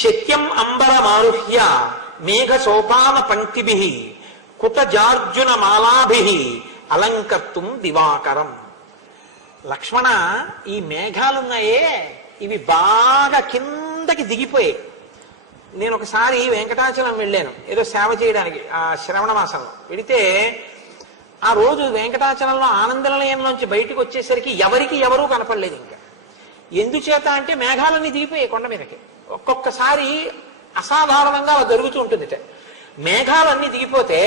శత్యం అంబరమారుహ్య మేఘ సోపాన పంక్తిభి కుతజార్జున మాలాభి అలంకర్తుం దివాకరం. లక్ష్మణ, ఈ మేఘాలున్నాయే ఇవి బాగా కిందకి దిగిపోయాయి. నేను ఒకసారి వెంకటాచలం వెళ్ళాను ఏదో సేవ చేయడానికి, ఆ శ్రవణ మాసంలో వెళితే ఆ రోజు వెంకటాచలంలో ఆనంద నిలయంలోంచి బయటకు వచ్చేసరికి ఎవరికి ఎవరూ కనపడలేదు. ఇంకా ఎందుచేత అంటే మేఘాలన్నీ దిగిపోయాయి కొండ మీదకి. ఒక్కొక్కసారి అసాధారణంగా అలా జరుగుతూ ఉంటుంది. మేఘాలన్నీ దిగిపోతే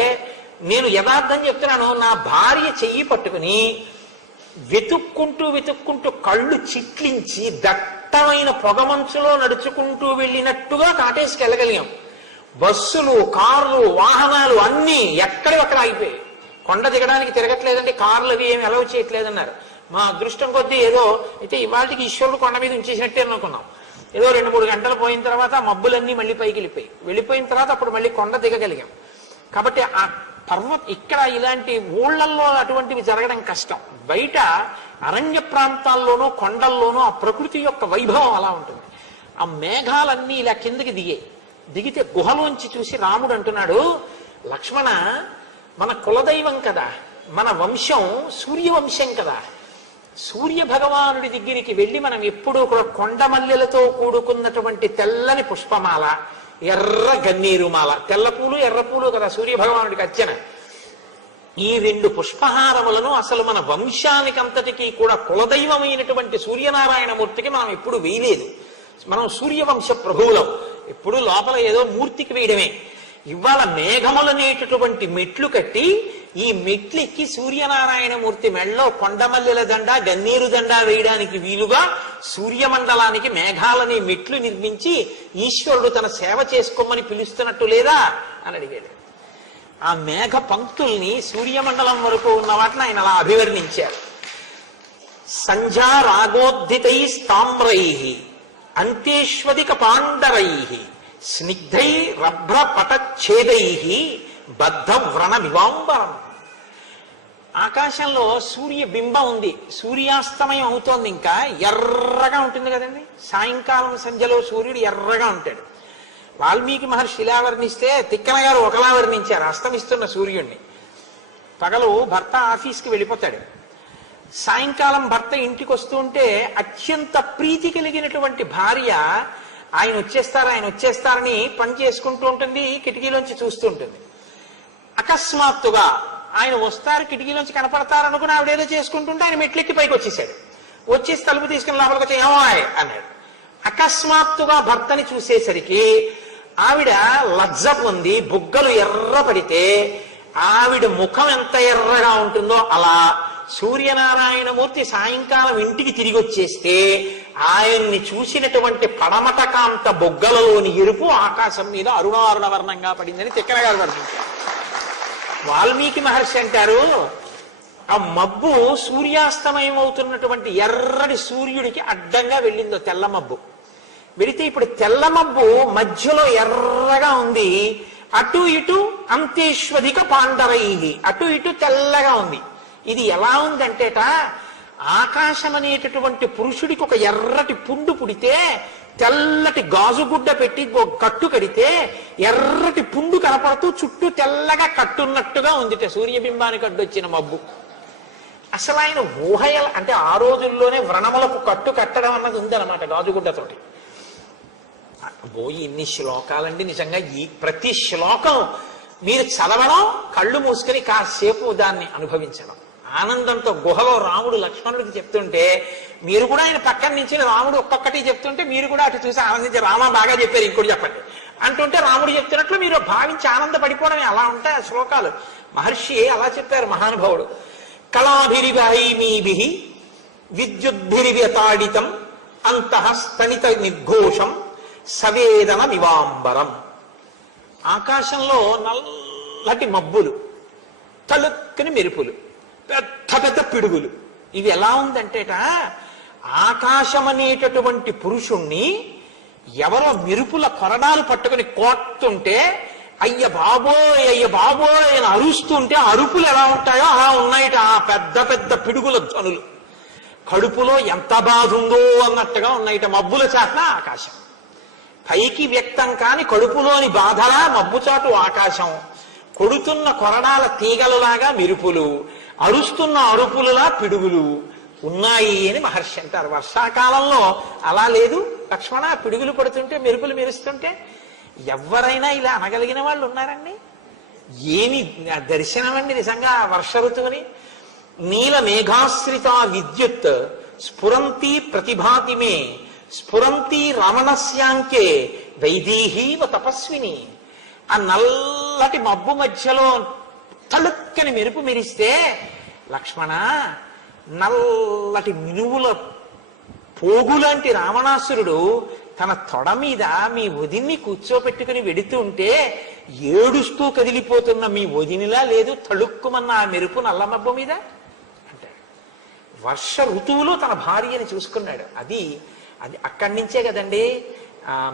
నేను యథార్థం చెప్తున్నాను, నా భార్య చెయ్యి పట్టుకుని వెతుక్కుంటూ కళ్ళు చిట్లించి దట్టమైన పొగమంచులో నడుచుకుంటూ వెళ్ళినట్టుగా కాటేసుకు వెళ్ళగలిగాం. బస్సులు, కార్లు, వాహనాలు అన్నీ ఎక్కడి అక్కడ ఆగిపోయాయి. కొండ దిగడానికి తిరగట్లేదండి, కార్లు అవి ఏమి అలౌ చేయట్లేదన్నారు. మా అదృష్టం కొద్దీ ఏదో అయితే ఇవాళకి ఈశ్వరుడు కొండ మీద ఉంచేసినట్టే అనుకున్నాం. ఏదో 2-3 గంటలు పోయిన తర్వాత మబ్బులన్నీ మళ్ళీ పైకి వెళ్ళిపోయిన తర్వాత అప్పుడు మళ్ళీ కొండ దిగగలిగాం. కాబట్టి ఆ ఇక్కడ ఇలాంటి ఊళ్ళల్లో అటువంటివి జరగడం కష్టం. బయట అరణ్య ప్రాంతాల్లోనూ కొండల్లోనూ ఆ ప్రకృతి యొక్క వైభవం అలా ఉంటుంది. ఆ మేఘాలన్నీ ఇలా కిందకి దిగితే గుహలోంచి చూసి రాముడు అంటున్నాడు, లక్ష్మణ, మన కులదైవం కదా, మన వంశం సూర్యవంశం కదా, సూర్య భగవానుడి దగ్గరికి వెళ్ళి మనం ఎప్పుడూ కూడా కొండమల్లెలతో కూడుకున్నటువంటి తెల్లని పుష్పమాల, ఎర్ర గన్నేరుమాల, తెల్ల పూలు ఎర్ర పూలు కదా సూర్య భగవానుడికి అర్చన, ఈ 2 పుష్పహారములను అసలు మన వంశానికి అంతటికీ కూడా కులదైవమైనటువంటి సూర్యనారాయణమూర్తికి మనం ఎప్పుడు వేయలేదు. మనం సూర్యవంశ ప్రభువులం, ఎప్పుడు లోపల ఏదో మూర్తికి వేయడమే. ఇవాళ మేఘములనేటటువంటి మెట్లు కట్టి ఈ మెట్లెక్కి సూర్యనారాయణమూర్తి మెళ్ళలో కొండమల్లెల దండ, గన్నేరు దండ వేయడానికి వీలుగా సూర్యమండలానికి మేఘాలని మెట్లు నిర్మించి ఈశ్వరుడు తన సేవ చేసుకోమని పిలుస్తున్నట్టు లేదా అని అడిగాడు. ఆ మేఘ పంక్తుల్ని సూర్యమండలం వరకు ఉన్న వాటిని ఆయన అలా అభివర్ణించారు. సంధ్యా రాగోద్ధితై స్తామ్రై అంతేష్వదిక పాండరై స్నిగ్ధై రభ్ర పటచ్ఛేదై బద్ధ వ్రణ వివాంబరం. ఆకాశంలో సూర్య బింబం ఉంది, సూర్యాస్తమయం అవుతోంది, ఇంకా ఎర్రగా ఉంటుంది కదండి. సాయంకాలం సంధ్యలో సూర్యుడు ఎర్రగా ఉంటాడు. వాల్మీకి మహర్షి ఇలా వర్ణిస్తే తిక్కన గారు ఒకలా వర్ణించారు అస్తమిస్తున్న సూర్యుడిని. పగలు భర్త ఆఫీస్కి వెళ్ళిపోతాడు, సాయంకాలం భర్త ఇంటికి వస్తూ ఉంటే అత్యంత ప్రీతి కలిగినటువంటి భార్య ఆయన వచ్చేస్తారని పని చేసుకుంటూ ఉంటుంది, కిటికీలోంచి చూస్తూ ఉంటుంది. అకస్మాత్తుగా ఆయన వస్తారు, కిటికీలోంచి కనపడతారు అనుకుని ఆవిడేదో చేసుకుంటుంటే ఆయన మెట్లెక్కి పైకి వచ్చేసి తలుపు తీసుకుని లోపలికి వచ్చి ఏమాయ్ అన్నాడు. అకస్మాత్తుగా భర్తని చూసేసరికి ఆవిడ లజ్జ పొంది బుగ్గలు ఎర్రపడితే ఆవిడ ముఖం ఎంత ఎర్రగా ఉంటుందో అలా సూర్యనారాయణమూర్తి సాయంకాలం ఇంటికి తిరిగి వచ్చేస్తే ఆయన్ని చూసినటువంటి పడమట కాంత బొగ్గలలోని ఎరుపు ఆకాశం మీద అరుణారుణ వర్ణంగా పడిందని తిక్కన గారు వర్ణించారు. వాల్మీకి మహర్షి అంటారు, ఆ మబ్బు సూర్యాస్తమయం అవుతున్నటువంటి ఎర్రటి సూర్యుడికి అడ్డంగా వెళ్ళిందో తెల్ల మబ్బు. వెళితే ఇప్పుడు తెల్ల మబ్బు మధ్యలో ఎర్రగా ఉంది, అటు ఇటు అంతేష్వధిక పాండరై, అటు ఇటు తెల్లగా ఉంది. ఇది ఎలా ఉందంటేట, ఆకాశం అనేటటువంటి పురుషుడికి ఒక ఎర్రటి పుండు పుడితే తెల్లటి గాజుగుడ్డ పెట్టి కట్టు కడితే ఎర్రటి పుండు కనపడుతూ చుట్టూ తెల్లగా కట్టున్నట్టుగా ఉంది సూర్యబింబానికి అడ్డొచ్చిన మబ్బు. అసలు ఆయన ఊహయ అంటే ఆ రోజుల్లోనే వ్రణములకు కట్టు కట్టడం అన్నది ఉందన్నమాట గాజుగుడ్డతోటి. ఇన్ని శ్లోకాలండి, నిజంగా ఈ ప్రతి శ్లోకం మీరు చదవడం, కళ్ళు మూసుకొని కాసేపు దాన్ని అనుభవించడం, ఆనందంతో గుహలో రాముడు లక్ష్మణుడికి చెప్తుంటే మీరు కూడా ఆయన పక్కన నుంచి రాముడు ఒక్కొక్కటి చెప్తుంటే మీరు కూడా అటు చూసి ఆనందించి రామ బాగా చెప్పారు ఇంకోటి చెప్పండి అంటుంటే రాముడు చెప్తున్నట్లు మీరు భావించి ఆనందపడిపోవడమే. అలా ఉంటాయి ఆ శ్లోకాలు. మహర్షి అలా చెప్పారు మహానుభావుడు. కళాభిరివైమీభి విద్యుద్భిరివ్యతాడితం అంతః స్తనిత నిర్ఘోషం సవేదన వివాంబరం. ఆకాశంలో నల్లటి మబ్బులు, తలుక్కని మెరుపులు, పెద్ద పెద్ద పిడుగులు. ఇవి ఎలా ఉందంటేట, ఆకాశం అనేటటువంటి పురుషుణ్ణి ఎవరో మెరుపుల కొరడాలు పట్టుకుని కోస్తుంటే అయ్య బాబోయ్ అని అరుస్తుంటే అరుపులు ఎలా ఉంటాయో అలా ఉన్నాయిట ఆ పెద్ద పెద్ద పిడుగుల ధ్వనులు. కడుపులో ఎంత బాధ ఉందో అన్నట్టుగా ఉన్నాయిట మబ్బుల చేత ఆకాశం. పైకి వ్యక్తం కాని కడుపులోని బాధలా మబ్బుచాటు ఆకాశం, కొడుతున్న కొరడాల తీగలులాగా మెరుపులు, అరుస్తున్న అరుపులులా పిడుగులు ఉన్నాయి అని మహర్షి అంటారు. వర్షాకాలంలో అలా లేదు లక్ష్మణ, పిడుగులు పడుతుంటే మెరుపులు మెరుస్తుంటే. ఎవరైనా ఇలా అనగలిగిన వాళ్ళు ఉన్నారండి? ఏమి దర్శనం అండి నిజంగా వర్ష ఋతువుని. నీల మేఘాశ్రిత విద్యుత్ స్ఫురంతి ప్రతిభాతి మే, స్ఫురంతి రమణస్యాంకే వైదేహీవ తపస్విని. ఆ నల్లటి మబ్బు మధ్యలో తలుక్కని మెరుపు మెరిస్తే, లక్ష్మణ నల్లటి మినువుల పోగులాంటి రావణాసురుడు తన తొడ మీద మీ వదిన్ని కూర్చోపెట్టుకుని వెడుతూ ఉంటే ఏడుస్తూ కదిలిపోతున్న మీ వదినిలా లేదు తళుక్కుమన్న ఆ మెరుపు నల్లమబ్బు మీద అంటే. వర్ష ఋతువులో తన భార్యని చూసుకున్నాడు. అది అది అక్కడి నుంచే కదండి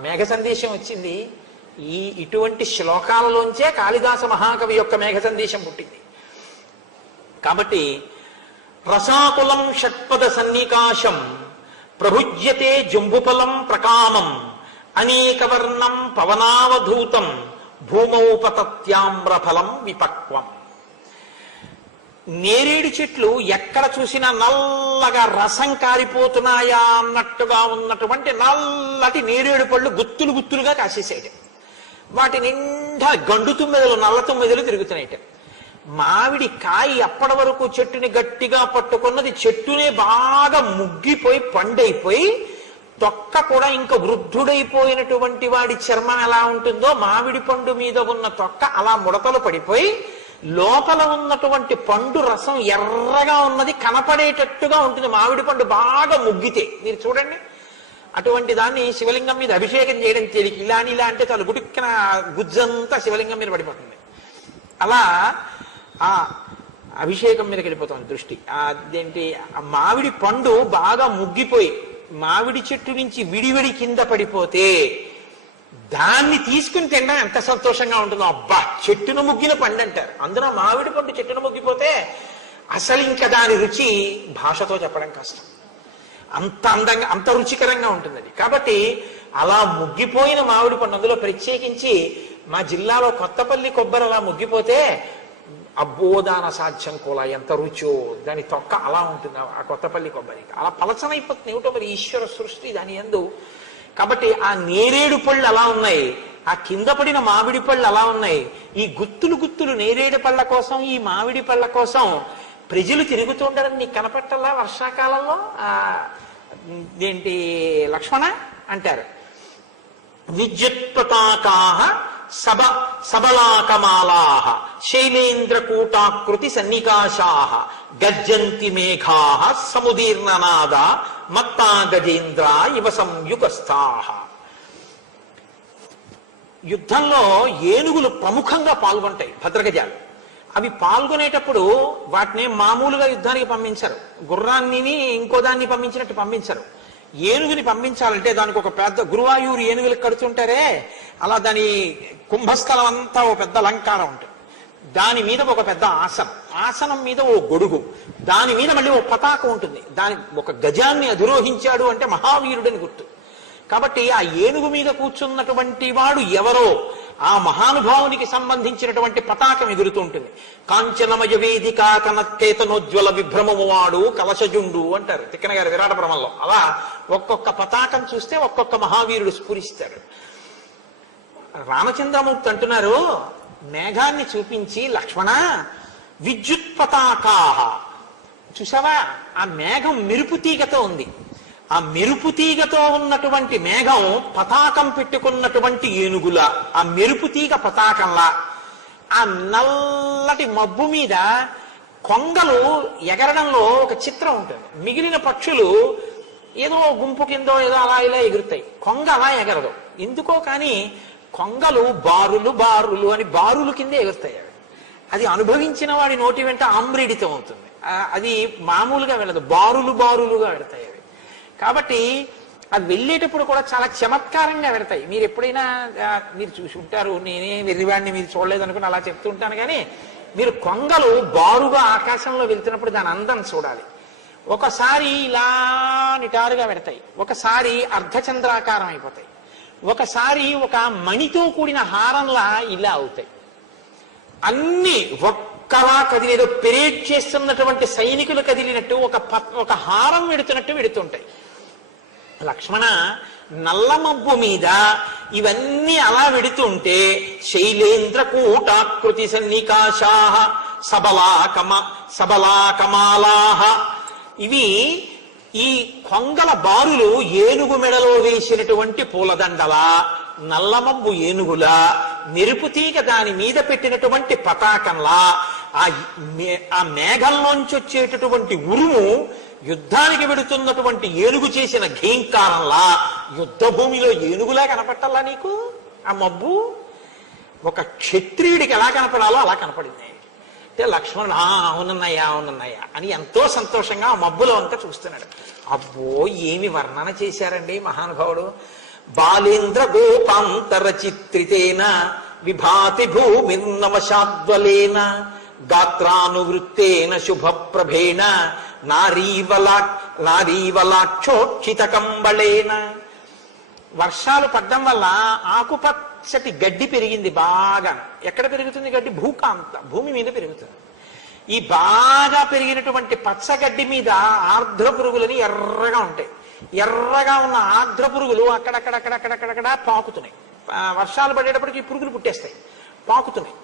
మేఘ సందేశం వచ్చింది. ఇటువంటి శ్లోకాలలోంచే కాళిదాస మహాకవి యొక్క మేఘ సందేశం పుట్టింది. కాబట్టి రసాకులం షట్పద సన్నికాశం ప్రభుజ్యతే జంబుఫలం ప్రకామం అనేకవర్ణం పవనావధూతం భూమౌ పతత్యామ్రఫలం విపక్వం. నేరేడు చెట్లు ఎక్కడ చూసినా నల్లగా రసం కారిపోతున్నాయా అన్నట్టుగా ఉన్నటువంటి నల్లటి నేరేడు పళ్ళు గుత్తులు గుత్తులుగా కాసేసాయి. వాటి నిండా గండు తుమ్మెదలు, నల్ల తుమ్మెదలు తిరుగుతున్నాయి. మామిడి కాయ అప్పటి వరకు చెట్టుని గట్టిగా పట్టుకున్నది చెట్టునే బాగా ముగ్గిపోయి పండైపోయి, తొక్క కూడా ఇంకా వృద్ధుడైపోయినటువంటి వాడి చర్మం ఎలా ఉంటుందో మామిడి పండు మీద ఉన్న తొక్క అలా ముడతలు పడిపోయి లోపల ఉన్నటువంటి పండు రసం ఎర్రగా ఉన్నది కనపడేటట్టుగా ఉంటుంది. మామిడి పండు బాగా ముగ్గితే మీరు చూడండి. అటువంటి దాన్ని శివలింగం మీద అభిషేకం చేయడం తేలిక. ఇలా అంటే చాలు గుడిక్కిన గుజ్జంతా శివలింగం మీద పడిపోతుంది. అలా ఆ అభిషేకం మీదకి వెళ్ళిపోతుంది దృష్టి. అదేంటి, మామిడి పండు బాగా ముగ్గిపోయి మామిడి చెట్టు నుంచి విడివిడి కింద పడిపోతే దాన్ని తీసుకుని తినడం ఎంత సంతోషంగా ఉంటుందో. అబ్బా, చెట్టును ముగ్గిన పండు అంటారు. అందులో మామిడి పండు చెట్టును ముగ్గిపోతే అసలు ఇంకా దాని రుచి భాషతో చెప్పడం కష్టం. అంత అందంగా, అంత రుచికరంగా ఉంటుంది అది. కాబట్టి అలా ముగ్గిపోయిన మామిడి పండు, అందులో ప్రత్యేకించి మా జిల్లాలో కొత్తపల్లి కొబ్బరి అలా ముగ్గిపోతే అబ్బోదాన సాధ్యం కూడా ఎంత రుచో. దాని తొక్క అలా ఉంటుంది ఆ కొత్తపల్లి కొబ్బరి. అలా పలచనైపోతుంది. ఏమిటో మరి ఈశ్వర సృష్టి దాని యందు. కాబట్టి ఆ నేరేడు పళ్ళు అలా ఉన్నాయి, ఆ కింద పడిన మామిడి పళ్ళు అలా ఉన్నాయి. ఈ గుత్తులు గుత్తులు నేరేడు పళ్ళ కోసం, ఈ మామిడి పళ్ళ కోసం ప్రజలు తిరుగుతుంటారని నీకు కనపట్టల్లా వర్షాకాలంలో? ఏంటి లక్ష్మణ అంటారు. విద్యుత్ పతాకాః సబలాకమాలాః శైలేంద్రకూటాకృతి సన్నికాశాః గర్జంతి మేఘాః సముదీర్ణనాదా మత్తా గజేంద్ర ఇవ సంయుగస్థాః. యుద్ధంలో ఏనుగులు ప్రముఖంగా పాల్గొంటాయి, భద్రగజాలు. అవి పాల్గొనేటప్పుడు వాటిని మామూలుగా యుద్ధానికి పంపించరు. గుర్రాన్ని ఇంకో దాన్ని పంపించినట్టు పంపించరు. ఏనుగుని పంపించాలంటే దానికి ఒక పెద్ద గురువాయూరు ఏనుగులకు కడుతుంటారే, అలా దాని కుంభస్థలం అంతా ఓ పెద్ద అలంకారం ఉంటుంది. దాని మీద ఒక పెద్ద ఆసనం, ఆసనం మీద ఓ గొడుగు, దాని మీద మళ్ళీ ఓ పతాకం ఉంటుంది. దాని ఒక గజాన్ని అధిరోహించాడు అంటే మహావీరుడని గుర్తు. కాబట్టి ఆ ఏనుగు మీద కూర్చున్నటువంటి వాడు ఎవరో ఆ మహానుభావునికి సంబంధించినటువంటి పతాకం ఎగురుతూ ఉంటుంది. కాంచనమయ వేదిక కనత్కేతనోజ్వల విభ్రమము వాడు కలశజుండు అంటారు తిక్కన గారు విరాట బ్రహ్మంలో. అలా ఒక్కొక్క పతాకం చూస్తే ఒక్కొక్క మహావీరుడు స్ఫురిస్తాడు. రామచంద్రమూర్తి అంటున్నారు, మేఘాన్ని చూపించి, లక్ష్మణ విద్యుత్ పతాకాః, చూసావా ఆ మేఘం మెరుపు తీగతో ఉంది. ఆ మెరుపు తీగతో ఉన్నటువంటి మేఘం పతాకం పెట్టుకున్నటువంటి ఏనుగుల, ఆ మెరుపు తీగ పతాకంలా. ఆ నల్లటి మబ్బు మీద కొంగలు ఎగరడంలో ఒక చిత్రం ఉంటుంది. మిగిలిన పక్షులు ఏదో గుంపు కిందో ఏదో అలా ఇలా ఎగురుతాయి, కొంగ అలా ఎగరదు. ఎందుకో కానీ కొంగలు బారులు బారులు అని బారులు కిందే ఎగురుతాయి. అది అనుభవించిన వాడి నోటి వెంట ఆమ్రీడితం అవుతుంది. అది మామూలుగా వెళ్ళదు, బారులు బారులుగా వెళతాయి అవి. కాబట్టి అవి వెళ్ళేటప్పుడు కూడా చాలా చమత్కారంగా వెడతాయి. మీరు ఎప్పుడైనా మీరు చూసి ఉంటారు, నేనే వెర్రివాడిని మీరు చూడలేదు అనుకుని అలా చెప్తూ ఉంటాను. కానీ మీరు కొంగలు బారుగా ఆకాశంలో వెళ్తున్నప్పుడు దాని అందం చూడాలి. ఒకసారి ఇలా నిటారుగా వెడతాయి, ఒకసారి అర్ధచంద్రాకారం అయిపోతాయి, ఒకసారి ఒక మణితో కూడిన హారంలా ఇలా అవుతాయి. అన్ని ఒక్కలా కదిలేదో పెరేడ్ చేస్తున్నటువంటి సైనికులు కదిలినట్టు ఒక హారం వెడుతున్నట్టు వెడుతుంటాయి. లక్ష్మణ, నల్లమబ్బు మీద ఇవన్నీ అలా వెడుతుంటే శైలేంద్ర కూటాకృతి సన్నికాశాః సబలాకమాలాః, ఇవి ఈ కొంగల బారులు ఏనుగు మెడలో వేసినటువంటి పూలదండలా, నల్లమబ్బు ఏనుగులా, మెరుపు తీగ దాని మీద పెట్టినటువంటి పతాకంలా, ఆ మేఘంలోంచి వచ్చేటటువంటి ఉరుము యుద్ధానికి వెడుతున్నటువంటి ఏనుగు చేసిన ఘీంకారంలా, యుద్ధ భూమిలో ఏనుగులా కనపట్టాలా నీకు ఆ మబ్బు? ఒక క్షత్రియుడికి ఎలా కనపడాలో అలా కనపడింది. అంటే లక్ష్మణుడు అవునన్నయ్యా అవునన్నయ్యా అని ఎంతో సంతోషంగా ఆ మబ్బులో అంతా చూస్తున్నాడు. అబ్బో, ఏమి వర్ణన చేశారండి మహానుభావుడు. బాలేంద్ర గోపాంతర చిత్రితేన విభాతి భూమిర్నవశాద్వలేన గాత్రానువృత్తేన శుభప్రభేణ నారీవలాక్షోక్షిత కంబళేన. వర్షాలు పడ్డం వల్ల ఆకుపచ్చటి గడ్డి పెరిగింది బాగా. ఎక్కడ పెరుగుతుంది గడ్డి? భూకాంత, భూమి మీద పెరుగుతుంది. ఈ బాగా పెరిగినటువంటి పచ్చగడ్డి మీద ఆర్ద్ర పురుగులని ఎర్రగా ఉంటాయి. ఎర్రగా ఉన్న ఆర్ద్ర పురుగులు అక్కడక్కడక్కడక్కడక్కడక్కడ పాకుతున్నాయి. వర్షాలు పడేటప్పటికి ఈ పురుగులు పుట్టేస్తాయి, పాకుతున్నాయి.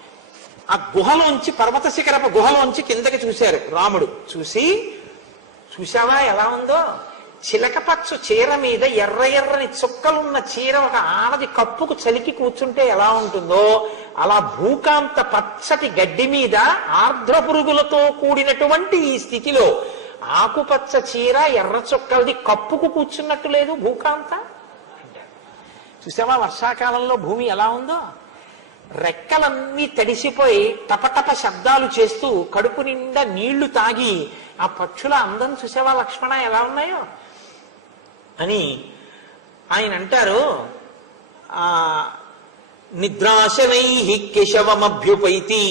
ఆ గుహలోంచి, పర్వత శిఖరపు గుహలోంచి కిందకి చూశారు రాముడు. చూసావా ఎలా ఉందో? చిలకపచ్చు చీర మీద ఎర్ర ఎర్రని చుక్కలున్న చీర ఒక ఆడది కప్పుకు చలికి కూర్చుంటే ఎలా ఉంటుందో అలా భూకాంత పచ్చటి గడ్డి మీద ఆర్ద్ర పురుగులతో కూడినటువంటి ఈ స్థితిలో ఆకుపచ్చ చీర ఎర్ర చుక్కలది కప్పుకు కూర్చున్నట్టు లేదు భూకాంత అంటారు. చూసావా వర్షాకాలంలో భూమి ఎలా ఉందో? రెక్కలన్నీ తడిసిపోయి టపటప శబ్దాలు చేస్తూ కడుపు నిండా నీళ్లు తాగి ఆ పక్షుల అందం చూసావా లక్ష్మణ ఎలా ఉన్నాయో అని ఆయన అంటారు. నిద్రాశనైః కేశవమభ్యుపైతి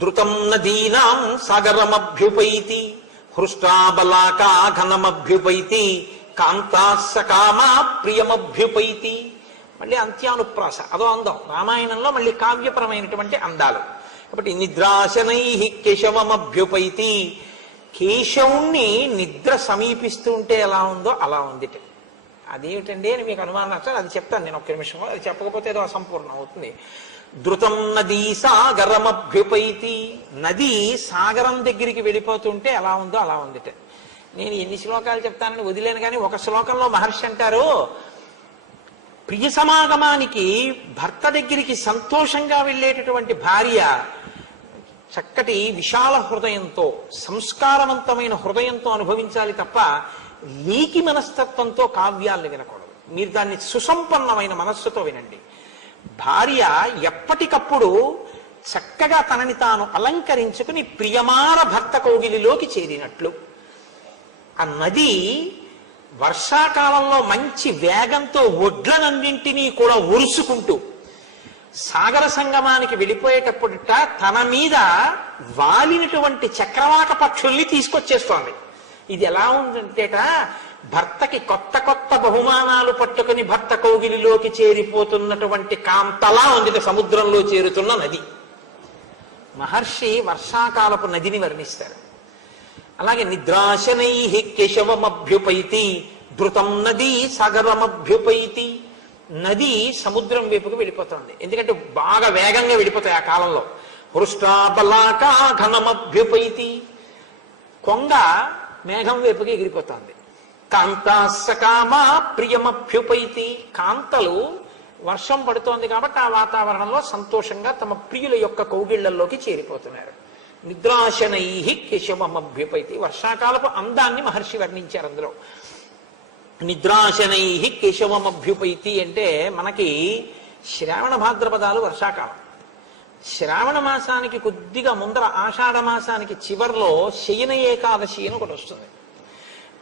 ద్రుతం నదీనాం సాగరమభ్యుపైతి హృష్టాబలాకా ఘనమభ్యుపైతి కాంతాస్సకామా ప్రియమభ్యుపైతి. మళ్ళీ అంత్యానుప్రాస, అదో అందం. రామాయణంలో మళ్ళీ కావ్యపరమైనటువంటి అందాలు. కాబట్టి నిద్రాశనైః కేశవమభ్యుపైతి, కేశవుణ్ణి నిద్ర సమీపిస్తూ ఉంటే ఎలా ఉందో అలా ఉంది. అదేమిటండి అని మీకు అనుమానం వచ్చారు, అది చెప్తాను నేను ఒక్క నిమిషంలో. అది చెప్పకపోతే ఏదో అసంపూర్ణం అవుతుంది. ధృతం నదీ సాగరమభ్యుపైతి, నది సాగరం దగ్గరికి వెళ్ళిపోతుంటే ఎలా ఉందో అలా ఉంది. నేను ఎన్ని శ్లోకాలు చెప్తానని వదిలేను కానీ ఒక శ్లోకంలో మహర్షి అంటారు, ప్రియ సమాగమానికి భర్త దగ్గరికి సంతోషంగా వెళ్ళేటటువంటి భార్య చక్కటి విశాల హృదయంతో, సంస్కారవంతమైన హృదయంతో అనుభవించాలి తప్ప లీకి మనస్తత్వంతో కావ్యాలను వినకూడదు. మీరు దాన్ని సుసంపన్నమైన మనస్సుతో వినండి. భార్య ఎప్పటికప్పుడు చక్కగా తనని తాను అలంకరించుకుని ప్రియమార భర్త కౌగిలిలోకి చేరినట్లు. ఆ నది వర్షాకాలంలో మంచి వేగంతో ఒడ్లనన్నింటినీ కూడా ఒరుసుకుంటూ సాగర సంగమానికి వెళ్ళిపోయేటప్పుడుట తన మీద వాలినటువంటి చక్రవాక పక్షుల్ని తీసుకొచ్చేస్తోంది. ఇది ఎలా ఉందంటేట, భర్తకి కొత్త కొత్త బహుమానాలు పట్టుకుని భర్త కౌగిలిలోకి చేరిపోతున్నటువంటి కాంతలా ఉంది సముద్రంలో చేరుతున్న నది. మహర్షి వర్షాకాలపు నదిని వర్ణిస్తారు. అలాగే నిద్రాశనైః కేశవమభ్యుపైతి ధృతం నదీ సాగరమభ్యుపైతి. నది సముద్రం వైపుకు వెళ్ళిపోతుంది, ఎందుకంటే బాగా వేగంగా వెళ్ళిపోతాయి ఆ కాలంలో. హృష్టాబలాకా ఘనమభ్యుపైతి, కొంగ మేఘం వైపుకి ఎగిరిపోతుంది. కాంతాస్సకామా ప్రియమభ్యుపైతి, కాంతలు వర్షం పడుతోంది కాబట్టి ఆ వాతావరణంలో సంతోషంగా తమ ప్రియుల యొక్క కౌగిళ్లలోకి చేరిపోతున్నారు. నిద్రాశనైః కేశవమభ్యుపైతి, వర్షాకాలపు అందాన్ని మహర్షి వర్ణించారు అందులో. నిద్రాశనైః కేశవమభ్యుపైతి అంటే మనకి శ్రావణ భాద్రపదాలు వర్షాకాలం. శ్రావణ మాసానికి కొద్దిగా ముందర ఆషాఢ మాసానికి చివర్లో శయన ఏకాదశి అని ఒకటి వస్తుంది.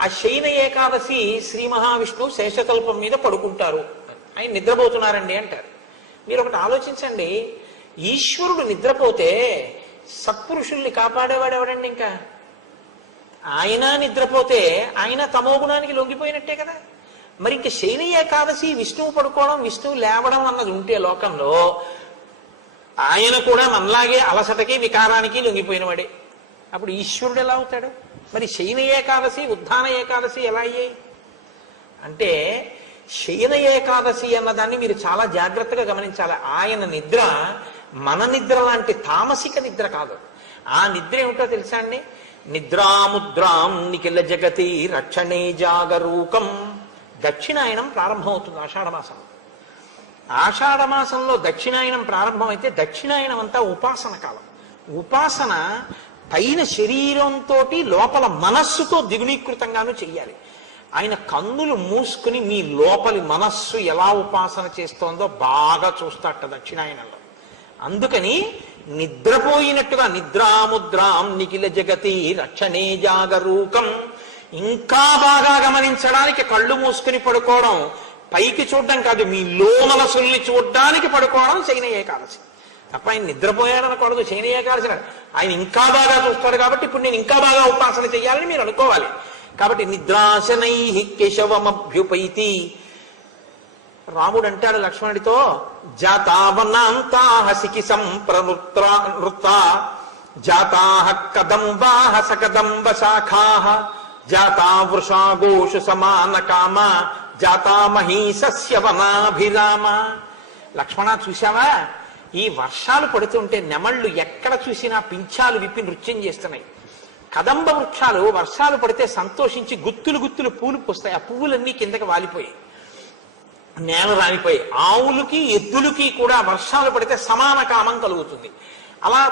ఆ శయన ఏకాదశి శ్రీ మహావిష్ణువు శేషకల్పం మీద పడుకుంటారు, ఆయన నిద్రపోతున్నారండి అంటారు. మీరు ఒకటి ఆలోచించండి, ఈశ్వరుడు నిద్రపోతే సత్పురుషుల్ని కాపాడేవాడు ఎవడండి? ఇంకా ఆయన నిద్రపోతే ఆయన తమోగుణానికి లొంగిపోయినట్టే కదా. మరి ఇంక శయన ఏకాదశి విష్ణువు పడుకోవడం విష్ణువు లేవడం అన్నది ఉంటే లోకంలో ఆయన కూడా మనలాగే అలసటకి వికారానికి లొంగిపోయినవాడే. అప్పుడు ఈశ్వరుడు ఎలా అవుతాడు? మరి శయన ఏకాదశి ఉద్ధాన ఏకాదశి ఎలా అయ్యాయి అంటే, శయన ఏకాదశి అన్నదాన్ని మీరు చాలా జాగ్రత్తగా గమనించాలి. ఆయన నిద్ర మన నిద్ర లాంటి తామసిక నిద్ర కాదు. ఆ నిద్ర ఏమిటో తెలుసా అండి? నిద్రాముద్రాం నిఖిల జగతి రక్షణే జాగరూకం. దక్షిణాయనం ప్రారంభమవుతుంది ఆషాఢమాసం. ఆషాఢమాసంలో దక్షిణాయనం ప్రారంభమైతే దక్షిణాయనం అంతా ఉపాసన కాలం. ఉపాసన పైన శరీరంతో లోపల మనస్సుతో ద్విగుణీకృతంగానూ చెయ్యాలి. ఆయన కన్నులు మూసుకుని మీ లోపలి మనస్సు ఎలా ఉపాసన చేస్తోందో బాగా చూస్తాట దక్షిణాయనంలో. అందుకని నిద్రపోయినట్టుగా నిద్రాముద్రాం నిఖిల జగతి రక్షణే జాగరూకం, ఇంకా బాగా గమనించడానికి కళ్ళు మూసుకుని పడుకోవడం, పైకి చూడడం కాదు, మీ లోమనసుల్ని చూడడానికి పడుకోవడం శయన ఏకాదశి. తప్ప ఆయన నిద్రపోయాడనకూడదు. శయన ఏకాదశి ఆయన ఇంకా బాగా చూస్తాడు కాబట్టి ఇప్పుడు నేను ఇంకా బాగా ఉపాసన చెయ్యాలని మీరు అనుకోవాలి. కాబట్టి నిద్రాశనై కేశవమభ్యుపైతి. రాముడు అంటాడు లక్ష్మణుడితో, జాతావనాంతాహసికి సంప్రనృత్త జాతాః కదంబాః సకదంబ శాఖాః జాతా వృషా గోషు సమాన కామ జాతా మహీసస్య వనాభిరామ. లక్ష్మణ చూశావా, ఈ వర్షాలు పడుతుంటే నెమళ్ళు ఎక్కడ చూసినా పింఛాలు విప్పి నృత్యం చేస్తున్నాయి. కదంబ వృక్షాలు వర్షాలు పడితే సంతోషించి గుత్తులు గుత్తులు పూలు పూస్తాయి. ఆ పువ్వులన్నీ కిందకి వాలిపోయి నేల రాలిపోయి, ఆవులకి ఎద్దులకి కూడా వర్షాలు పడితే సమాన కామం కలుగుతుంది. అలా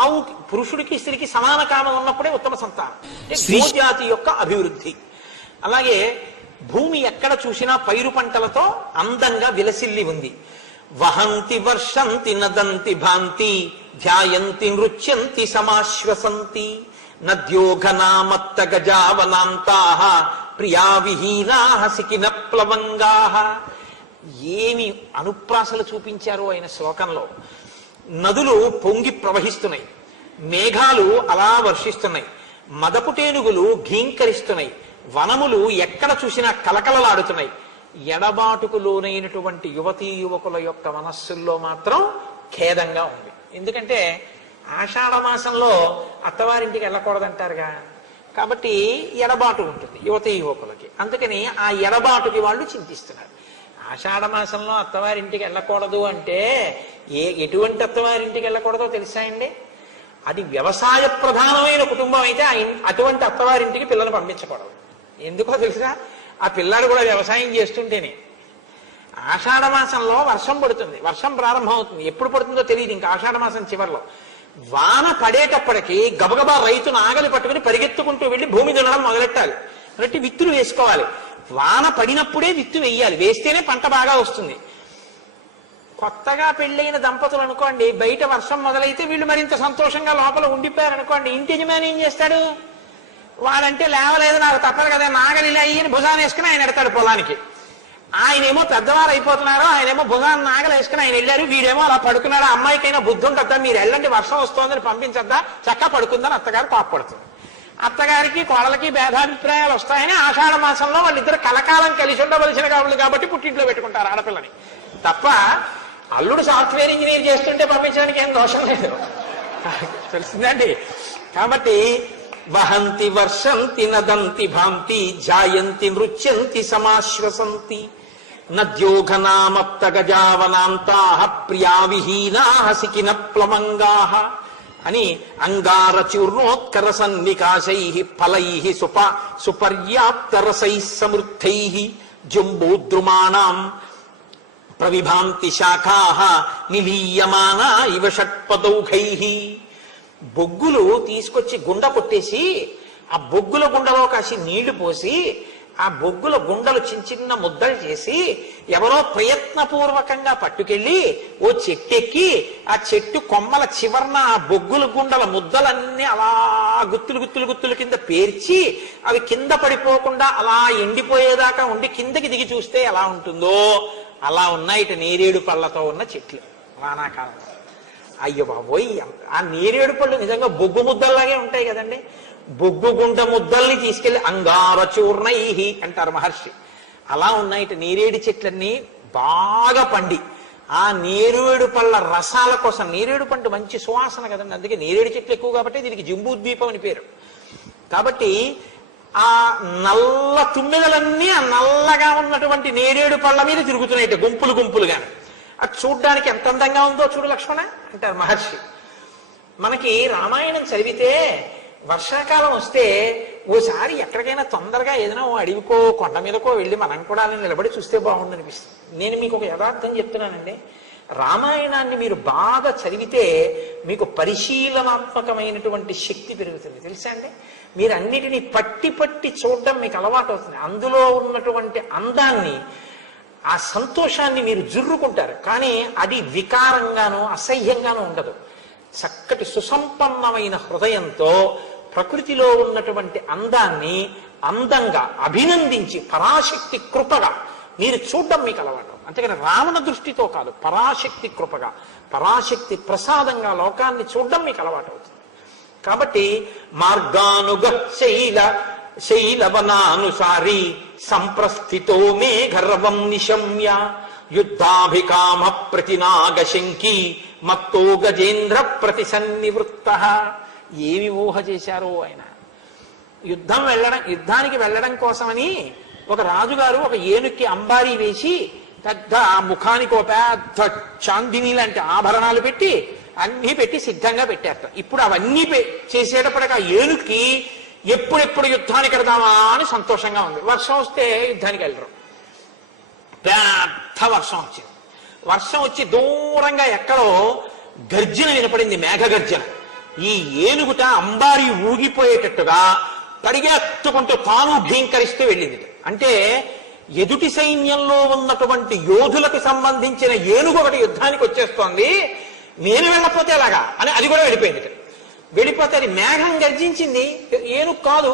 ఆవుకి పురుషుడికి స్త్రీకి సమాన కామం ఉన్నప్పుడే ఉత్తమ సంతానం, గోజాతి యొక్క అభివృద్ధి. అలాగే భూమి ఎక్కడ చూసినా పైరు పంటలతో అందంగా విలసిల్లి ఉంది. వహంతి వర్షంతి నదంతి భాంతి ధ్యాయంతి నృత్యంతి సమాశ్వసంతి నద్యోఘనామత్త గజావనాంతాః ప్రియా విహీనాః సికిన ప్లవంగాః. ఏమి అనుప్రాసలు చూపించారో ఆయన శ్లోకంలో. నదులు పొంగి ప్రవహిస్తున్నాయి, మేఘాలు అలా వర్షిస్తున్నాయి, మదపుటేనుగులు ఘీంకరిస్తున్నాయి, వనములు ఎక్కడ చూసినా కలకలలాడుతున్నాయి. ఎడబాటుకు లోనైనటువంటి యువతీ యువకుల యొక్క మనస్సుల్లో మాత్రం ఖేదంగా ఉంది. ఎందుకంటే ఆషాఢమాసంలో అత్తవారింటికి వెళ్ళకూడదంటారుగా, కాబట్టి ఎడబాటు ఉంటుంది యువతీ యువకులకి. అందుకని ఆ ఎడబాటుకి వాళ్ళు చింతిస్తున్నారు. ఆషాఢమాసంలో అత్తవారింటికి వెళ్ళకూడదు అంటే ఎటువంటి అత్తవారింటికి వెళ్ళకూడదో తెలుసా అండి? అది వ్యవసాయ ప్రధానమైన కుటుంబం అయితే అటువంటి అత్తవారింటికి పిల్లలు పంపించకూడదు. ఎందుకో తెలుసా? ఆ పిల్లాడు కూడా వ్యవసాయం చేస్తుంటేనే. ఆషాఢమాసంలో వర్షం పడుతుంది, వర్షం ప్రారంభం అవుతుంది. ఎప్పుడు పడుతుందో తెలియదు. ఇంకా ఆషాఢమాసం చివరిలో వాన పడేటప్పటికి గబగబా రైతు నాగలి పట్టుకుని పరిగెత్తుకుంటూ వెళ్ళి భూమి దున్నడం మొదలెట్టాలి. అంటే విత్తులు వేసుకోవాలి. వాన పడినప్పుడే విత్తు వేయాలి, వేస్తేనే పంట బాగా వస్తుంది. కొత్తగా పెళ్ళైన దంపతులు అనుకోండి, బయట వర్షం మొదలైతే వీళ్ళు మరింత సంతోషంగా లోపల ఉండిపోయారు అనుకోండి, ఇంటి యజమాని ఏం చేస్తాడు? వాడంటే లేవలేదు, నాకు తప్పదు కదా, నాగలి ఇలా అయ్యని భుజాన్ని వేసుకుని ఆయన ఎడతాడు పొలానికి. ఆయనేమో పెద్దవారు అయిపోతున్నారు, ఆయనేమో భుజాన్ని నాగలు వేసుకుని ఆయన వెళ్ళారు, వీడేమో అలా పడుకున్నాడు. అమ్మాయికైనా బుద్ధి ఉంటుందా? మీరు వెళ్ళండి, వర్షం వస్తోందని పంపించద్దా, చక్కగా పడుకుందని అత్తగారు కోప్పడుతుంది. అత్తగారికి కోడలకి భేదాభిప్రాయాలు వస్తాయని ఆషాఢ మాసంలో వాళ్ళిద్దరు కలకాలం కలిసి ఉండవలసిన కావులు కాబట్టి పుట్టింట్లో పెట్టుకుంటారు ఆడపిల్లని. తప్ప అల్లుడు సాఫ్ట్వేర్ ఇంజనీర్ చేస్తుంటే పంపించడానికి ఏం దోషం లేదు, తెలిసిందండి. కాబట్టి వహంతి వర్షంతి నదంతి భాంతి ఝాయంతి నృత్యంతి సమాశ్వసంతి నద్యోఘనామప్త గజావనాంతాః ప్రియా విహీనాః సికిన ప్లవంగాః అని అంగారచూర్ణోత్కర సన్నికాశైః ఫలైః సుపర్యాప్తరసైః సమృద్ధైః జంబూద్రుమాణాం ప్రవిభాంతి శాఖాః నిలీయమానా ఇవ షట్పదౌఘైః. బొగ్గులు తీసుకొచ్చి గుండ కొట్టేసి ఆ బొగ్గుల గుండలో కాసి నీళ్లు పోసి ఆ బొగ్గుల గుండలు చిన్న చిన్న ముద్దలు చేసి ఎవరో ప్రయత్నపూర్వకంగా పట్టుకెళ్ళి ఓ చెట్టెక్కి ఆ చెట్టు కొమ్మల చివర్న ఆ బొగ్గుల గుండల ముద్దలన్నీ అలా గుత్తులు గుత్తులు గుత్తులు కింద పేర్చి అవి కింద పడిపోకుండా అలా ఎండిపోయేదాకా ఉండి కిందకి దిగి చూస్తే ఎలా ఉంటుందో అలా ఉన్నాయి ఇటు నేరేడు పళ్ళతో ఉన్న చెట్లు వానాకాలంలో. అయ్యో బాబోయ్, ఆ నేరేడు పళ్ళు నిజంగా బొగ్గు ముద్దల్లాగే ఉంటాయి కదండి. బొగ్గు గుండ ముద్దల్ని తీసుకెళ్లి అంగారచూర్ణై అంటారు మహర్షి. అలా ఉన్నాయి నేరేడు చెట్లన్నీ బాగా పండి ఆ నేరేడు పళ్ళ రసాల కోసం, నేరేడు పండు మంచి సువాసన కదండి, అందుకే నేరేడు చెట్లు ఎక్కువ కాబట్టి దీనికి జంబూద్వీపం అని పేరు. కాబట్టి ఆ నల్ల తుమ్మెదలన్నీ ఆ నల్లగా ఉన్నటువంటి నేరేడు పళ్ళ మీద తిరుగుతున్నాయి గుంపులు గుంపులుగా. అది చూడ్డానికి ఎంత అందంగా ఉందో చూడు లక్ష్మణ అంటారు మహర్షి. మనకి రామాయణం చదివితే వర్షాకాలం వస్తే ఓసారి ఎక్కడికైనా తొందరగా ఏదైనా ఓ అడవికో కొండ మీదకో వెళ్ళి మనం కూడా నిలబడి చూస్తే బాగుంది అనిపిస్తుంది. నేను మీకు ఒక యథార్థం చెప్తున్నానండి, రామాయణాన్ని మీరు బాగా చదివితే మీకు పరిశీలనాత్మకమైనటువంటి శక్తి పెరుగుతుంది తెలుసా అండి. మీరు అన్నిటినీ పట్టి పట్టి చూడడం మీకు అలవాటు అవుతుంది. అందులో ఉన్నటువంటి అందాన్ని, ఆ సంతోషాన్ని మీరు జుర్రుకుంటారు. కానీ అది వికారంగానో అసహ్యంగానో ఉండదు. చక్కటి సుసంపన్నమైన హృదయంతో ప్రకృతిలో ఉన్నటువంటి అందాన్ని అందంగా అభినందించి పరాశక్తి కృపగా మీరు చూడడం మీకు అలవాటు. అంతేకాని రావణ దృష్టితో కాదు, పరాశక్తి కృపగా పరాశక్తి ప్రసాదంగా లోకాన్ని చూడడం మీకు అలవాటు అవుతుంది. కాబట్టి మార్గానుగ శైలవనానుసారి సంప్రస్థితో మే గర్వం నిశమ్య యుద్ధాభికామ ప్రతినాగశంకి మత్తో గజేంద్ర ప్రతిసన్నివృత్త. ఏమి ఊహ చేశారో ఆయన. యుద్ధానికి వెళ్ళడం కోసమని ఒక రాజుగారు ఒక ఏనుక్కి అంబారీ వేసి పెద్ద ముఖానికి ఒక పెద్ద చాందిని లాంటి ఆభరణాలు పెట్టి అన్నీ పెట్టి సిద్ధంగా పెట్టారట. ఇప్పుడు అవన్నీ చేసేటప్పటికి ఆ ఏనుక్కి ఎప్పుడెప్పుడు యుద్ధానికి వెళదామా అని సంతోషంగా ఉంది. వర్షం వస్తే యుద్ధానికి వెళ్ళరు. పెద్ద వర్షం వచ్చింది. వర్షం వచ్చి దూరంగా ఎక్కడో గర్జన వినపడింది, మేఘ గర్జన. ఈ ఏనుగుట అంబారి ఊగిపోయేటట్టుగా పరిగెత్తుకుంటూ తాను భీంకరిస్తూ వెళ్ళింది. అంటే ఎదుటి సైన్యంలో ఉన్నటువంటి యోధులకు సంబంధించిన ఏనుగు ఒకటి యుద్ధానికి వచ్చేస్తోంది, నేను వెళ్ళకపోతే ఎలాగా అని అది కూడా వెళ్ళిపోయింది. వెళ్ళిపోతే అది మేఘం గర్జించింది, ఏనుగు కాదు.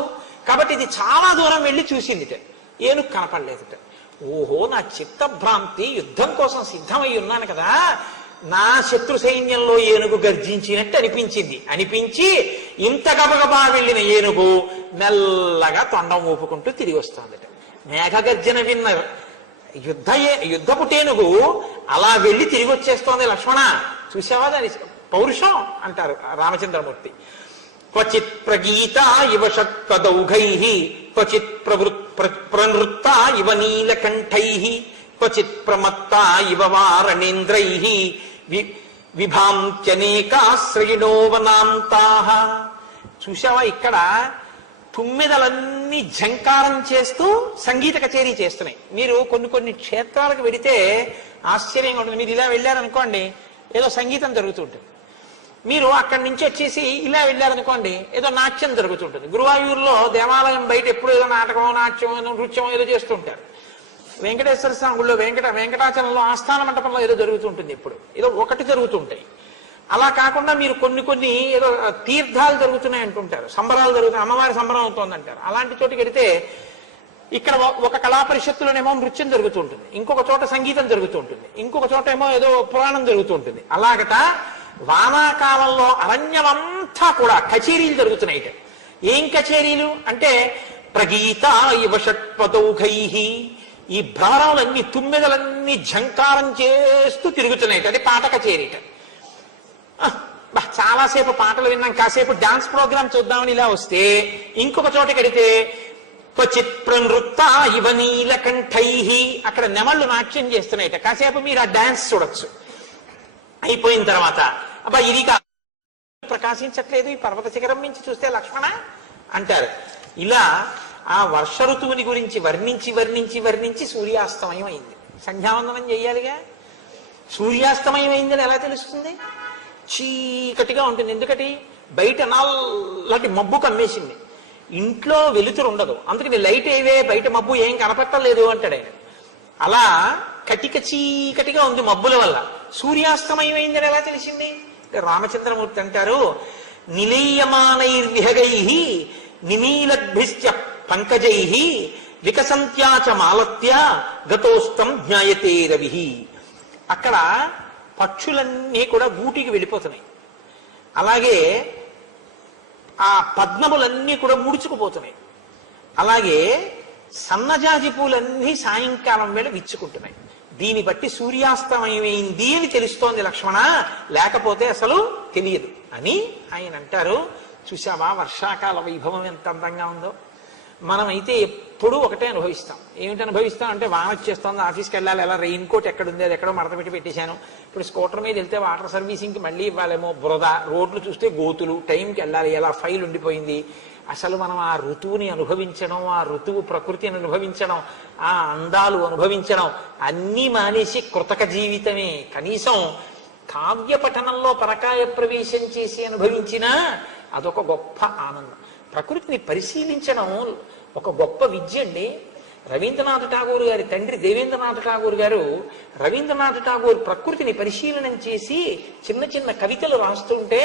కాబట్టి ఇది చాలా దూరం వెళ్ళి చూసింది, ఏనుగు కనపడలేదు. ఓహో, నా చిత్తభ్రాంతి, యుద్ధం కోసం సిద్ధమై ఉన్నాను కదా, నా శత్రు సైన్యంలో ఏనుగు గర్జించినట్టు అనిపించి ఇంత గబగబా వెళ్ళిన ఏనుగు మెల్లగా తొండం ఊపుకుంటూ తిరిగి వస్తుంది. మేఘగర్జన విన్న యుద్ధపుటేనుగు అలా వెళ్ళి తిరిగి వచ్చేస్తోంది. లక్ష్మణ చూసావా దాని పౌరుషం అంటారు రామచంద్రమూర్తి. క్వచిత్ ప్రగీత ఇవ షట్పదౌఘై క్వచిత్ ప్రనృత్త ఇవ నీలకంఠై క్వచిత్ ప్రమత్త ఇవ వారణేంద్రై విభాంత్యనేకాశ్రయిణోవనాంతాః. చూసావా ఇక్కడ తుమ్మెదలన్నీ ఝంకారం చేస్తూ సంగీత కచేరీ చేస్తున్నాయి. మీరు కొన్ని క్షేత్రాలకు వెడితే ఆశ్చర్యంగా ఉంటుంది. మీరు ఇలా వెళ్ళారనుకోండి ఏదో సంగీతం జరుగుతుంటుంది. మీరు అక్కడి నుంచి వచ్చేసి ఇలా వెళ్ళారనుకోండి ఏదో నాట్యం జరుగుతుంటుంది. గురువాయూరులో దేవాలయం బయట ఎప్పుడు ఏదో నాటకమో నాట్యమో నృత్యమో ఏదో చేస్తుంటారు. వెంకటేశ్వర స్వామి గుళ్ళో వెంకటాచలంలో ఆస్థాన మంటపంలో ఏదో జరుగుతుంటుంది. ఎప్పుడు ఏదో ఒకటి జరుగుతుంటాయి. అలా కాకుండా మీరు కొన్ని ఏదో తీర్థాలు జరుగుతున్నాయి అంటుంటారు, సంబరాలు జరుగుతున్నాయి, అమ్మవారి సంబరం అవుతోందంటారు. అలాంటి చోటుకి వెడితే ఇక్కడ ఒక కళా పరిషత్తులోనేమో నృత్యం జరుగుతుంటుంది, ఇంకొక చోట సంగీతం జరుగుతుంటుంది, ఇంకొక చోట ఏమో ఏదో పురాణం జరుగుతుంటుంది. అలాగట వానాకాలంలో అరణ్యమంతా కూడా కచేరీలు జరుగుతున్నాయి. ఏం కచేరీలు అంటే ప్రగీత ఇవ షట్పదౌఘై, ఈ భ్రమరాలన్నీ తుమ్మెదలన్నీ ఝంకారం చేస్తూ తిరుగుతున్నాయి. అది పాట కచేరీట. చాలాసేపు పాటలు విన్నాం, కాసేపు డాన్స్ ప్రోగ్రామ్ చూద్దామని ఇలా వస్తే ఇంకొక చోట కడితే క్వచిత్ ప్రనృత్త ఇవ నీలకంఠై, అక్కడ నెమళ్ళు నాట్యం చేస్తున్నాయిట. కాసేపు మీరు ఆ డాన్స్ చూడొచ్చు. అయిపోయిన తర్వాత అబ్బా ఇది ప్రకాశించట్లేదు ఈ పర్వత శిఖరం నుంచి చూస్తే లక్ష్మణ అంటారు. ఇలా ఆ వర్ష ఋతువుని గురించి వర్ణించి సూర్యాస్తమయం అయింది. సంధ్యావందనం చెయ్యాలిగా. సూర్యాస్తమయం అయిందని ఎలా తెలుస్తుంది? చీకటిగా ఉంటుంది. ఎందుకటి? బయట నల్లటి మబ్బు కమ్మేసింది, ఇంట్లో వెలుతురు ఉండదు, అందుకని లైట్ ఏవే బయట మబ్బు ఏం కనపట్టలేదు అంటాడు ఆయన. అలా కటిక చీకటిగా ఉంది మబ్బుల వల్ల. సూర్యాస్తమయం అయిందని ఎలా తెలిసింది? రామచంద్రమూర్తి అంటారు, నిలీయమానైర్విహగై నిమీలద్భిశ్చ పంకజై వికసంత్యాచ మాలత్య గతోస్తం జ్ఞాయతే రవి. అక్కడ పక్షులన్నీ కూడా గూటికి వెళ్ళిపోతున్నాయి. అలాగే ఆ పద్మములన్నీ కూడా ముడుచుకుపోతున్నాయి. అలాగే సన్నజాజి పూలన్నీ సాయంకాలం వేళ విచ్చుకుంటున్నాయి. దీన్ని బట్టి సూర్యాస్తమయమైంది అని తెలుస్తోంది లక్ష్మణ, లేకపోతే అసలు తెలియదు అని ఆయన అంటారు. చూసావా వర్షాకాల వైభవం ఎంత అందంగా ఉందో. మనమైతే ఎప్పుడూ ఒకటే అనుభవిస్తాం. ఏమిటి అనుభవిస్తాం అంటే, వాన వచ్చేస్తుంది, ఆఫీస్కి వెళ్ళాలి, ఎలా రెయిన్ కోట్ ఎక్కడుంది, అది ఎక్కడో మడత పెట్టి పెట్టేశాను. ఇప్పుడు స్కూటర్ మీద వెళ్తే వాటర్ సర్వీసింగ్కి మళ్ళీ ఇవ్వాలేమో, బురద, రోడ్లు చూస్తే గోతులు, టైంకి వెళ్ళాలి, ఎలా ఫైల్ ఉండిపోయింది. అసలు మనం ఆ ఋతువుని అనుభవించడం, ఆ ఋతువు ప్రకృతిని అనుభవించడం, ఆ అందాలు అనుభవించడం అన్నీ మానేసి కృతక జీవితమే. కనీసం కావ్య పఠనంలో పరకాయ ప్రవేశం చేసి అనుభవించినా అదొక గొప్ప ఆనందం. ప్రకృతిని పరిశీలించడం ఒక గొప్ప విద్య అండి. రవీంద్రనాథ్ ఠాగూర్ గారి తండ్రి దేవేంద్రనాథ్ ఠాగూర్ గారు, రవీంద్రనాథ్ ఠాగూర్ ప్రకృతిని పరిశీలనం చేసి చిన్న చిన్న కవితలు రాస్తుంటే,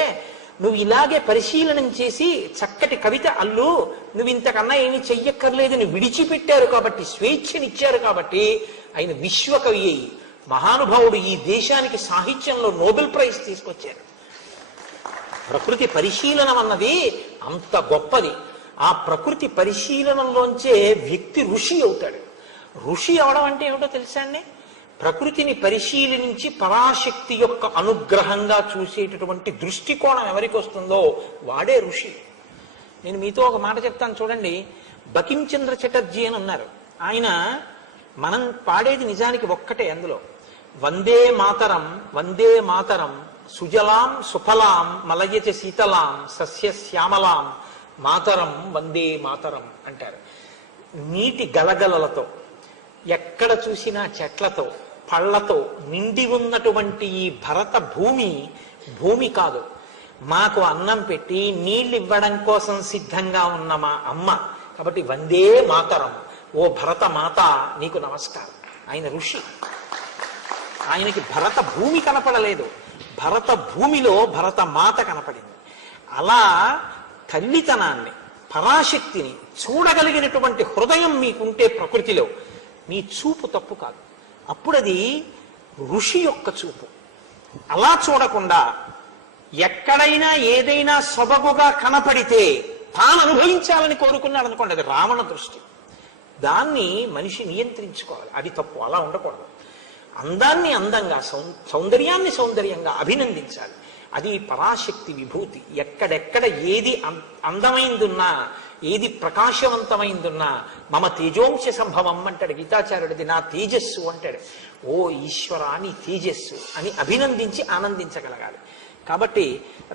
నువ్వు ఇలాగే పరిశీలనం చేసి చక్కటి కవిత అల్లు, నువ్వు ఇంతకన్నా ఏమీ చెయ్యక్కర్లేదని విడిచిపెట్టారు కాబట్టి, స్వేచ్ఛనిచ్చారు కాబట్టి ఆయన విశ్వకవి అయ్యి మహానుభావుడు ఈ దేశానికి సాహిత్యంలో నోబెల్ ప్రైజ్ తీసుకొచ్చారు. ప్రకృతి పరిశీలనం అన్నది అంత గొప్పది. ఆ ప్రకృతి పరిశీలనంలోంచే వ్యక్తి ఋషి అవుతాడు. ఋషి అవడం అంటే ఏమిటో తెలుసా అండి? ప్రకృతిని పరిశీలించి పరాశక్తి యొక్క అనుగ్రహంగా చూసేటటువంటి దృష్టికోణం ఎవరికి వస్తుందో వాడే ఋషి. నేను మీతో ఒక మాట చెప్తాను చూడండి. బకించంద్ర చటర్జీ అని ఉన్నారు. ఆయన, మనం పాడేది నిజానికి ఒక్కటే అందులో, వందే మాతరం వందే మాతరం సుజలాం సుఫలాం మలయచ శీతలాం సస్య శ్యామలాం మాతరం వందే మాతరం అంటారు. నీటి గలగలలతో, ఎక్కడ చూసినా చెట్లతో, పళ్లతో నిండి ఉన్నటువంటి ఈ భరత భూమి భూమి కాదు, మాకు అన్నం పెట్టి నీళ్ళు ఇవ్వడం కోసం సిద్ధంగా ఉన్న మా అమ్మ. కాబట్టి వందే మాతరం, ఓ భరత మాత నీకు నమస్కారం. ఆయన ఋషి. ఆయనకి భరత భూమి కనపడలేదు, భరత భూమిలో భరత మాత కనపడింది. అలా తల్లితనాన్ని, పరాశక్తిని చూడగలిగినటువంటి హృదయం మీకుంటే ప్రకృతిలో, మీ చూపు తప్పు కాదు, అప్పుడది ఋషి యొక్క చూపు. అలా చూడకుండా ఎక్కడైనా ఏదైనా సొబగుగా కనపడితే తాను అనుభవించాలని కోరుకున్నాడు అనుకోండి, అది రావణ దృష్టి. దాన్ని మనిషి నియంత్రించుకోవాలి. అది తప్పు, అలా ఉండకూడదు. అందాన్ని అందంగా, సౌందర్యాన్ని సౌందర్యంగా అభినందించాలి. అది పరాశక్తి విభూతి. ఎక్కడెక్కడ ఏది అందమైందున్నా, ఏది ప్రకాశవంతమైందున్నా మమ తేజోంశ సంభవం అంటాడు గీతాచార్యుడిది, నా తేజస్సు అంటాడు. ఓ ఈశ్వర నీ తేజస్సు అని అభినందించి ఆనందించగలగాలి. కాబట్టి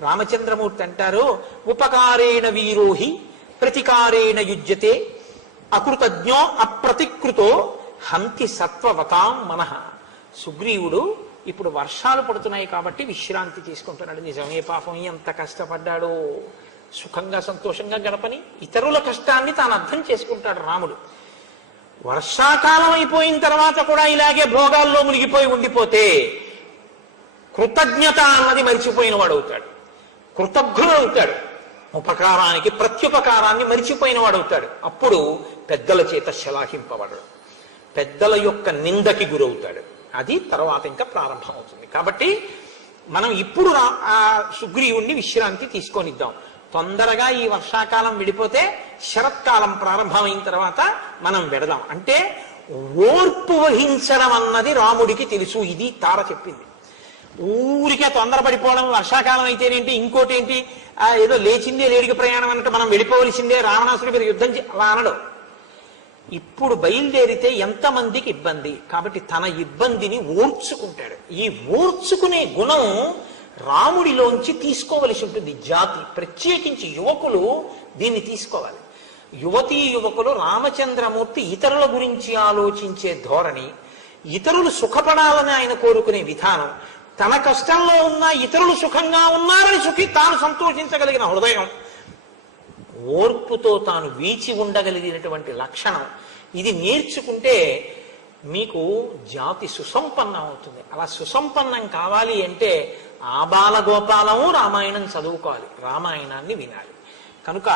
రామచంద్రమూర్తి అంటారు, ఉపకారేణ వీరోహి ప్రతికారేణ యుజ్యతే అకృతజ్ఞో అప్రతికృతో హంతి సత్వవతాం మనః. సుగ్రీవుడు ఇప్పుడు వర్షాలు పడుతున్నాయి కాబట్టి విశ్రాంతి తీసుకుంటున్నాడు. నిజమే, పాపం ఎంత కష్టపడ్డాడో. సుఖంగా సంతోషంగా గడపని ఇతరుల కష్టాన్ని తాను అర్థం చేసుకుంటాడు రాముడు. వర్షాకాలం అయిపోయిన తర్వాత కూడా ఇలాగే భోగాల్లో మునిగిపోయి ఉండిపోతే కృతజ్ఞత అన్నది మరిచిపోయిన వాడు అవుతాడు, కృతజ్ఞుడు అవుతాడు. ఉపకారానికి ప్రత్యుపకారాన్ని మరిచిపోయిన వాడు అవుతాడు. అప్పుడు పెద్దల చేత శలాహింపబడడు, పెద్దల యొక్క నిందకి గురవుతాడు. అది తర్వాత ఇంకా ప్రారంభం అవుతుంది. కాబట్టి మనం ఇప్పుడు ఆ సుగ్రీవుణ్ణి విశ్రాంతి తీసుకొనిద్దాం. తొందరగా ఈ వర్షాకాలం విడిపోతే శరత్కాలం ప్రారంభమైన తర్వాత మనం వెడదాం. అంటే ఓర్పు వహించడం అన్నది రాముడికి తెలుసు. ఇది తార చెప్పింది. ఊరికే తొందరపడిపోవడం, వర్షాకాలం అయితేనేంటి, ఇంకోటి ఏంటి, ఏదో లేచిందే లేడికి ప్రయాణం అన్నట్టు మనం వెళ్ళిపోవలసిందే, రావణాసుడి మీద యుద్ధం అలా అనడం. ఇప్పుడు బయలుదేరితే ఎంతమందికి ఇబ్బంది, కాబట్టి తన ఇబ్బందిని ఓర్చుకుంటాడు. ఈ ఓర్చుకునే గుణం రాముడిలోంచి తీసుకోవలసి ఉంటుంది జాతి. ప్రత్యేకించి యువకులు దీన్ని తీసుకోవాలి. యువతీ యువకులు రామచంద్రమూర్తి ఇతరుల గురించి ఆలోచించే ధోరణి, ఇతరులు సుఖపడాలని ఆయన కోరుకునే విధానం, తన కష్టంలో ఉన్నా ఇతరులు సుఖంగా ఉన్నారని తాను సంతోషించగలిగిన హృదయం, ఓర్పుతో తాను వీచి ఉండగలిగినటువంటి లక్షణం, ఇది నేర్చుకుంటే మీకు జాతి సుసంపన్నం అవుతుంది. అలా సుసంపన్నం కావాలి అంటే ఆబాలగోపాలము రామాయణం చదువుకోవాలి, రామాయణాన్ని వినాలి. కనుక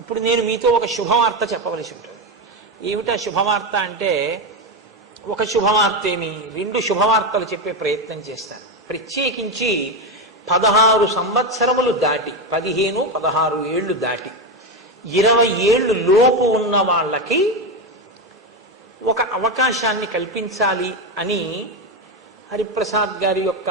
ఇప్పుడు నేను మీతో ఒక శుభవార్త చెప్పవలసి ఉంటుంది. ఏమిటా శుభవార్త అంటే, ఒక శుభవార్త ఏమి, 2 శుభవార్తలు చెప్పే ప్రయత్నం చేస్తాను. ప్రత్యేకించి 16 సంవత్సరములు దాటి, 15-16 ఏళ్లు దాటి 20 ఏళ్ళు లోపు ఉన్న వాళ్ళకి ఒక అవకాశాన్ని కల్పించాలి అని హరిప్రసాద్ గారి యొక్క